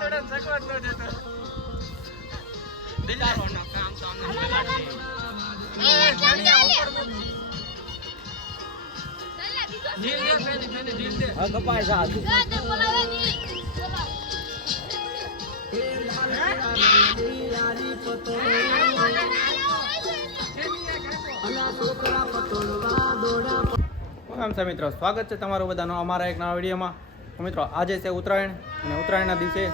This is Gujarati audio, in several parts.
આમ છે મિત્રો, સ્વાગત છે તમારું બધાનો અમારા એક નવા વિડીયોમાં. મિત્રો આજે છે ઉત્તરાયણ અને ઉત્તરાયણના દિવસે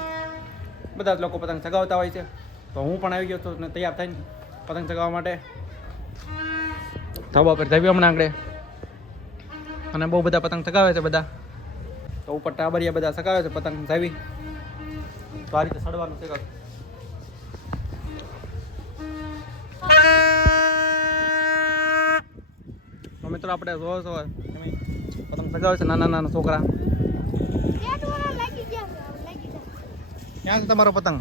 બધા જ લોકો પતંગ ચગાવતા હોય છે. તો હું પણ આવી ગયો છું અને તૈયાર થઈને પતંગ ચગાવવા માટે ધાબા પર જઈએ હમણાં આગળ. અને બહુ બધા પતંગ ચગાવે છે બધા. તો ઉપર ટાબરિયા બધા ચગાવે છે પતંગ જાવી. તો આ રીતે સડવાનું છે. તો મિત્રો આપણે જોવો છો પતંગ ચગાવે છે નાના નાના છોકરા. ક્યાં છે તમારો પતંગ?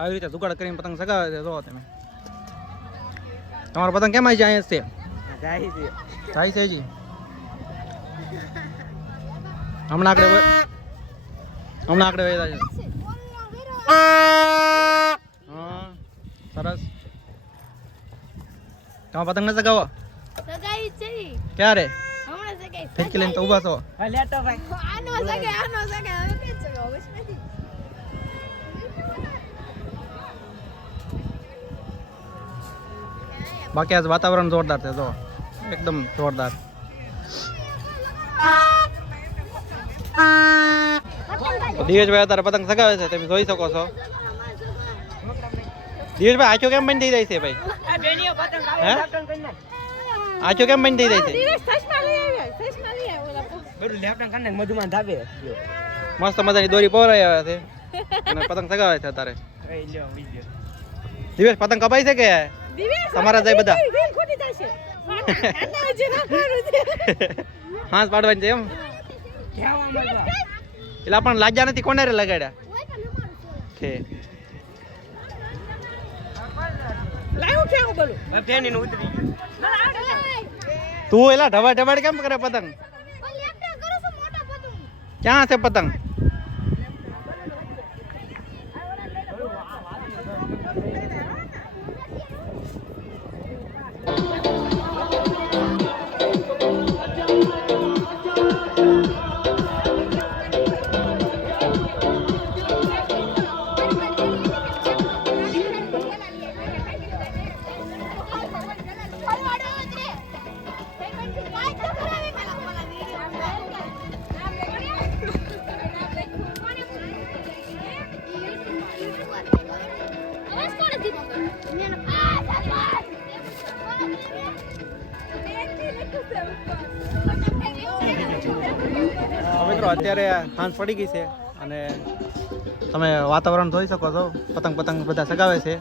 આવી રીતે જુગાડ કરીને પતંગ ચગાવે છે. જો તમે તમારો પતંગ કેમ આવી જાય? અહીંયા છે જાય છે જી. હમણાં આગળ વહેલા છે. હા સરસ. તમે પતંગ ન ચગાવો? ક્યારે? ફેંકી લઈને તો ઉભા છો. બાકી આજ વાતાવરણ જોરદાર છે. જો એકદમ જોરદાર. દિવેશભાઈ અત્યારે પતંગ ચગાવે છે, તમે જોઈ શકો છો. દિવેશભાઈ આંખો કેમ બંધ થઈ જાય છે ભાઈ? આંખો કેમ બંધ થઈ જાય છે? મસ્ત મજાની દોરી પહોરાઈ આવે છે અને પતંગ ચગાવે છે અત્યારે. દિવેશ પતંગ કપાય છે કે તમારા જાય બધા? હાથ પાડવાની છે એમ? એટલે પણ લાગ્યા નથી. કોને રે લગાડ્યા છે? તું એલા ઢવાડ ઢવાડ કેમ કરે પતંગ? ક્યાં છે પતંગ? મિત્રો અત્યારે સાંજ પડી ગઈ છે અને તમે વાતાવરણ જોઈ શકો છો. પતંગ બધા ચગાવે છે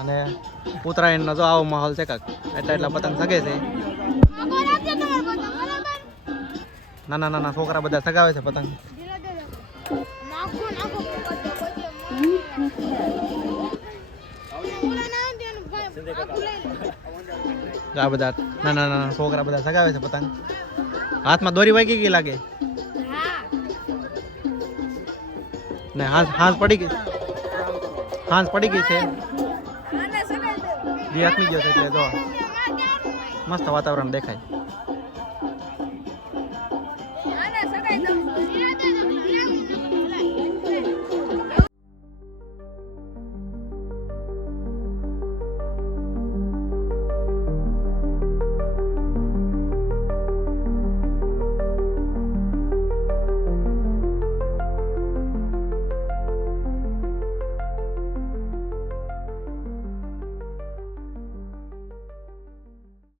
અને ઉત્તરાયણનો જો આવો માહોલ છે કાંક. એટલા પતંગ ચગે છે. નાના નાના છોકરા બધા ચગાવે છે પતંગ. આ બધા નાના નાના છોકરા બધા ચગાવે છે પતંગ. હાથમાં દોરી વાગી ગઈ લાગે ને? હાંસ પડી ગઈ છે. બે હાથમી ગયો છે એટલે જો મસ્ત વાતાવરણ દેખાય.